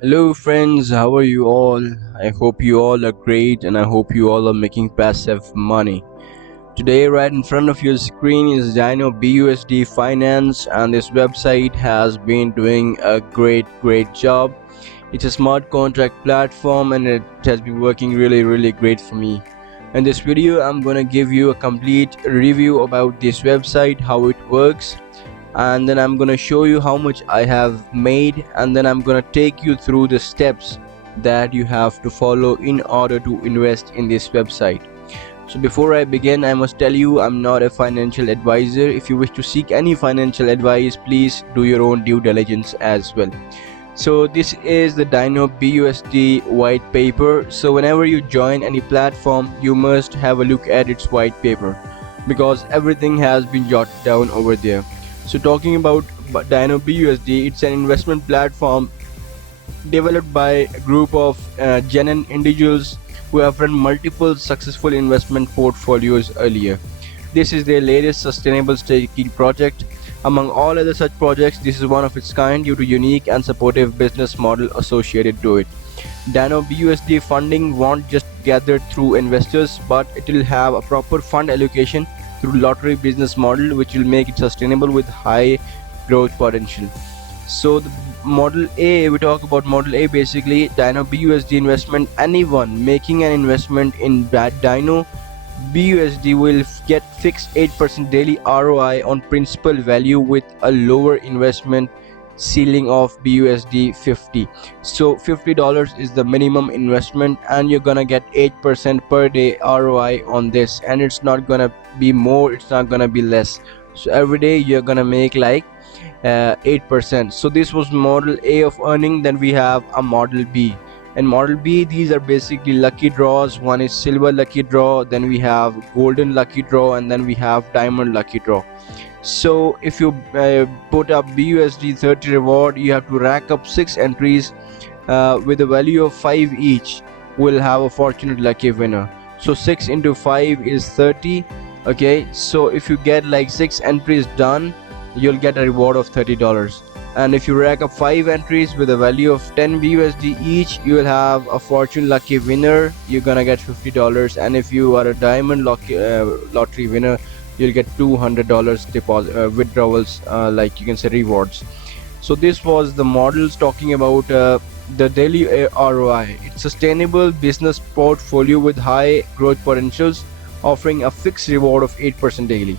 Hello friends, how are you all? I hope you all are great and I hope you all are making passive money. Today right in front of your screen is Dino BUSD Finance, and this website has been doing a great job. It's a smart contract platform and it has been working really great for me. In this video I'm gonna give you a complete review about this website, how it works, and then I'm gonna show you how much I have made, and then I'm gonna take you through the steps that you have to follow in order to invest in this website. So before I begin, I must tell you I'm not a financial advisor. If you wish to seek any financial advice, please do your own due diligence as well. So this is the Dino BUSD white paper. So whenever you join any platform, you must have a look at its white paper because everything has been jotted down over there. So talking about Dino BUSD, it's an investment platform developed by a group of genuine individuals who have run multiple successful investment portfolios earlier. This is their latest sustainable staking project. Among all other such projects, this is one of its kind due to unique and supportive business model associated to it. Dino BUSD funding won't just gather through investors, but it will have a proper fund allocation through lottery business model, which will make it sustainable with high growth potential. So the model A, we talk about model A, basically Dino BUSD investment. Anyone making an investment in that Dino BUSD will get fixed 8% daily ROI on principal value with a lower investment ceiling of BUSD 50. So $50 is the minimum investment and you're gonna get 8% per day ROI on this, and it's not gonna be more, it's not gonna be less. So every day you're gonna make like 8%. So this was model A of earning. Then we have a model B. And model B, these are basically lucky draws. One is silver lucky draw, then we have golden lucky draw, and then we have diamond lucky draw. So if you put up BUSD 30 reward, you have to rack up 6 entries with a value of 5 each. Will have a fortunate lucky winner. So 6 into 5 is 30. Okay, so if you get like 6 entries done, you'll get a reward of $30. And if you rack up 5 entries with a value of 10 BUSD each, you will have a fortune lucky winner. You're gonna get $50. And if you are a diamond lottery winner, you'll get $200 deposit withdrawals, like you can say rewards. So this was the models talking about the daily ROI. It's sustainable business portfolio with high growth potentials, offering a fixed reward of 8% daily.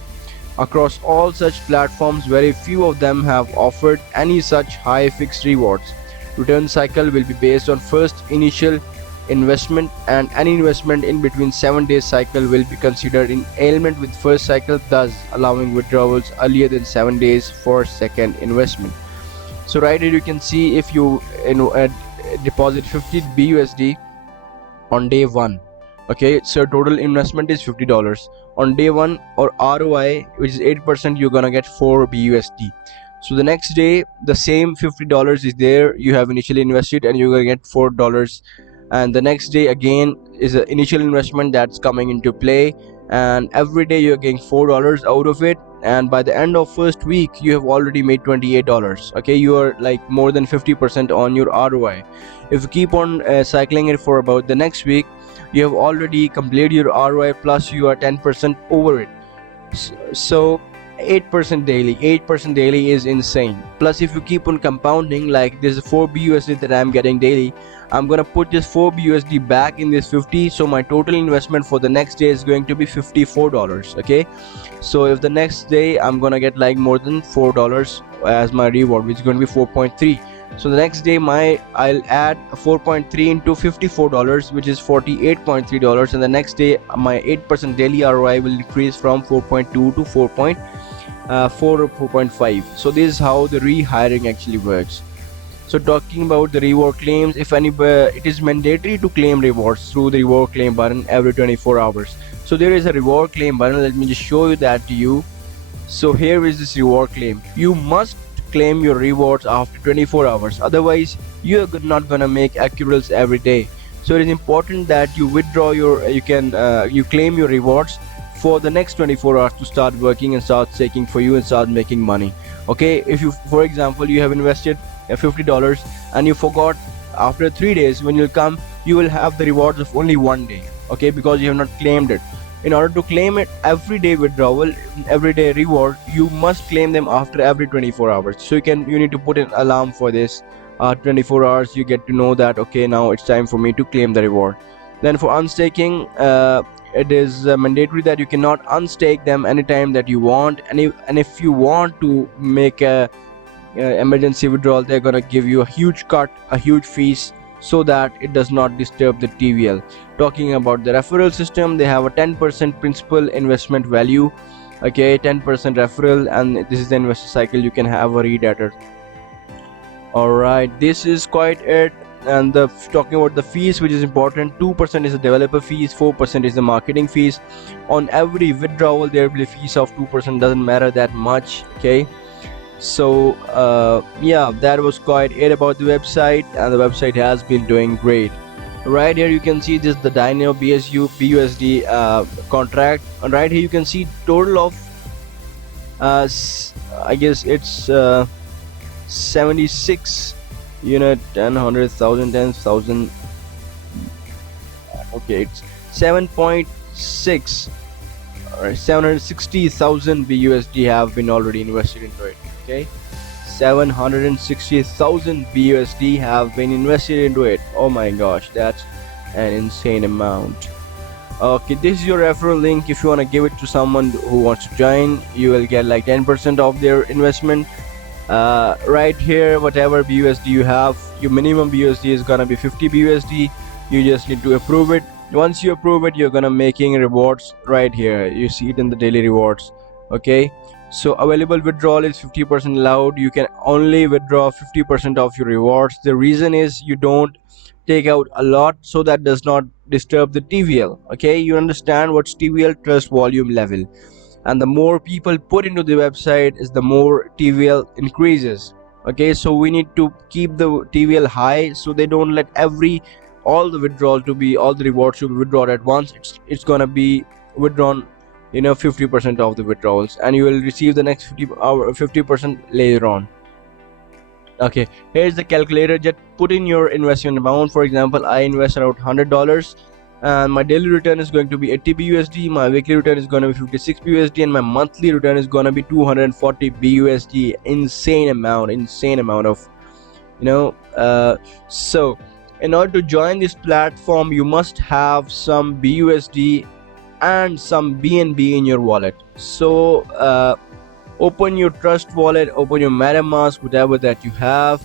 Across all such platforms, very few of them have offered any such high fixed rewards. Return cycle will be based on first initial investment, and any investment in between 7 days cycle will be considered in alignment with first cycle, thus allowing withdrawals earlier than 7 days for second investment. So right here you can see if you deposit 50 BUSD on day 1. Okay, so total investment is $50 on day 1, or ROI, which is 8%, you're gonna get 4 BUSD. So the next day the same $50 is there, you have initially invested and you're gonna get $4. And the next day again is an initial investment that's coming into play, and every day you're getting $4 out of it, and by the end of first week you have already made $28. Okay, you are like more than 50% on your ROI. If you keep on cycling it for about the next week, you have already completed your ROI, plus you are 10% over it. So 8% daily is insane. Plus if you keep on compounding, like this 4 BUSD that I'm getting daily, I'm gonna put this 4 BUSD back in this 50, so my total investment for the next day is going to be $54. Okay, so if the next day I'm gonna get like more than $4 as my reward, which is going to be 4.3. So the next day I'll add 4.3 into $54, which is $48.3, and the next day my 8% daily ROI will increase from 4.2 to 4.4 or 4.5. So this is how the rehiring actually works. So talking about the reward claims, if anybody, it is mandatory to claim rewards through the reward claim button every 24 hours. So there is a reward claim button. Let me just show you that to you. So here is this reward claim. You must claim your rewards after 24 hours, otherwise you are not gonna make accruals every day. So it is important that you withdraw your you claim your rewards for the next 24 hours to start working and start taking for you and start making money. Okay, if you, for example, you have invested $50 and you forgot after 3 days when you'll come, you will have the rewards of only 1 day, okay, because you have not claimed it. In order to claim it every day withdrawal, every day reward, you must claim them after every 24 hours. So you need to put an alarm for this. 24 hours you get to know that okay, now it's time for me to claim the reward. Then for unstaking, it is mandatory that you cannot unstake them anytime that you want, and if you want to make a emergency withdrawal, they're gonna give you a huge cut, a huge fees, so that it does not disturb the TVL. Talking about the referral system, they have a 10% principal investment value, okay, 10% referral, and this is the investor cycle. You can have a read at it. Alright, this is quite it. And talking about the fees, which is important, 2% is the developer fees, 4% is the marketing fees. On every withdrawal there will be fees of 2%, doesn't matter that much, okay. So yeah, that was quite it about the website, and the website has been doing great. Right here you can see this, the Dino BUSD contract, and right here you can see total of I guess it's 76 unit, 10, 100,000, 10,000, okay, it's 7.6 or 760,000 BUSD have been already invested into it, okay. 760,000 BUSD have been invested into it. Oh my gosh, that's an insane amount. Okay, this is your referral link. If you want to give it to someone who wants to join, you will get like 10% of their investment. Right here, whatever BUSD you have, your minimum BUSD is gonna be 50 BUSD. You just need to approve it. Once you approve it, you're gonna making rewards right here. You see it in the daily rewards, okay. So available withdrawal is 50% allowed. You can only withdraw 50% of your rewards. The reason is you don't take out a lot, so that does not disturb the TVL, okay. You understand what's TVL? Trust volume level. And the more people put into the website is the more TVL increases, okay. So we need to keep the TVL high, so they don't let all the rewards to be withdrawn at once. It's gonna be withdrawn, 50% of the withdrawals, and you will receive the next 50% later on. Okay, here's the calculator. Just put in your investment amount. For example, I invest around $100, and my daily return is going to be 80 BUSD, my weekly return is going to be 56 BUSD, and my monthly return is going to be 240 BUSD. Insane amount of, so in order to join this platform, you must have some BUSD and some BNB in your wallet. So open your trust wallet, open your MetaMask, whatever that you have.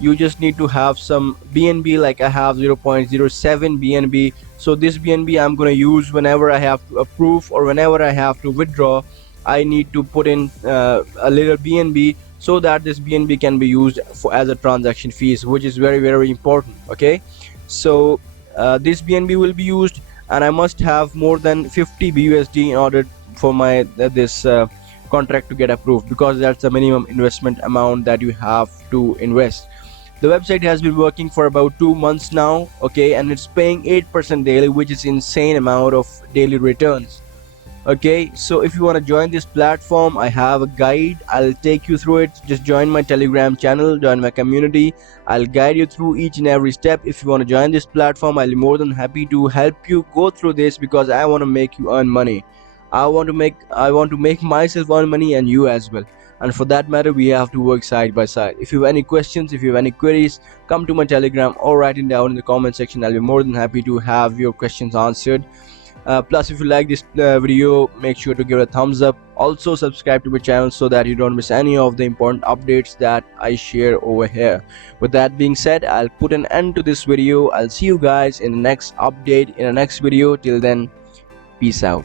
You just need to have some BNB. Like I have 0.07 BNB. So this BNB I'm going to use whenever I have to approve or whenever I have to withdraw. I need to put in a little BNB, so that this BNB can be used as a transaction fees, which is very, very important, okay. So this BNB will be used, and I must have more than 50 BUSD in order for my this contract to get approved, because that's the minimum investment amount that you have to invest. The website has been working for about 2 months now, okay, and it's paying 8% daily, which is insane amount of daily returns, okay. So if you want to join this platform, I have a guide. I'll take you through it. Just join my Telegram channel, join my community. I'll guide you through each and every step. If you want to join this platform, I'll be more than happy to help you go through this, because I want to make you earn money. I want to make myself earn money, and you as well. And for that matter, we have to work side by side. If you have any questions, if you have any queries, come to my Telegram or write it down in the comment section. I'll be more than happy to have your questions answered. Plus, if you like this video, make sure to give it a thumbs up. Also subscribe to my channel, so that you don't miss any of the important updates that I share over here. With that being said, I'll put an end to this video. I'll see you guys in the next update, in the next video. Till then, peace out.